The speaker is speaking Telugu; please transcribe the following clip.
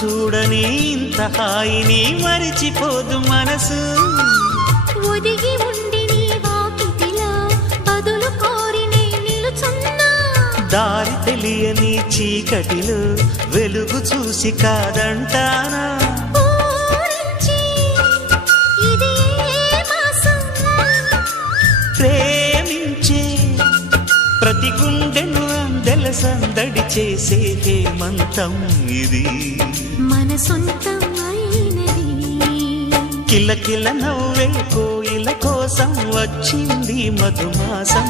చూడని ఇంత హాయిని మరిచిపోదు మనసు ఒదిగి ఉండి నీ వాకిటిలో బదులు కోరి నే నిలుచున్నా దారి తెలియని చీకటిలో వెలుగు చూసి కాదంటానా ప్రేమించే ప్రతి గుండెను అందెల సందడి చేసే హేమంతం ఇది మన సొంతం అయినది కిలకిల నవ్వే కోయిల కోసం వచ్చింది మధుమాసం